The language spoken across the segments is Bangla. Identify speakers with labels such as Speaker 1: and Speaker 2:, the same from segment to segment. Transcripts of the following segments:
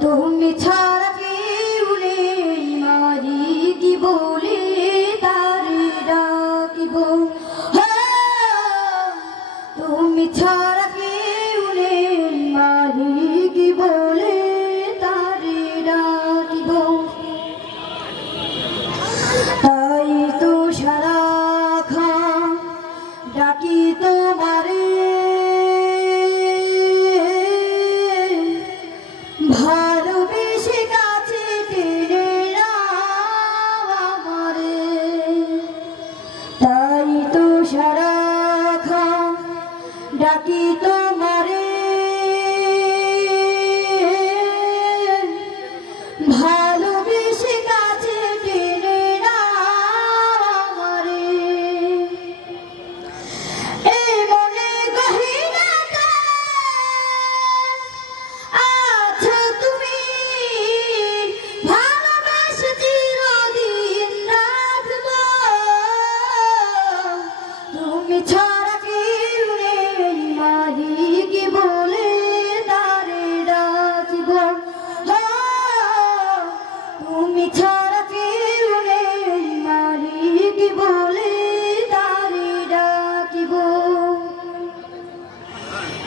Speaker 1: তুমি ছা ডাকি তোমারে।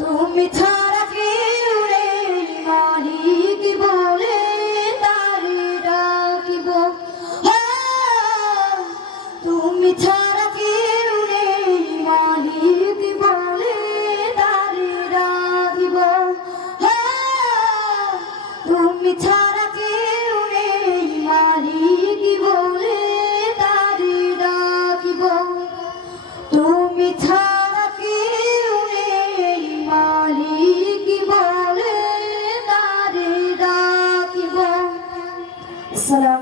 Speaker 1: তুমি ছাড়া কেউ নেই, মালিক বলে তারে ডাকিব। তুমি ছাড়া কেউ নেই, মালিক বলে তারে ডাকিব। তুমি ছাড়া 塑料。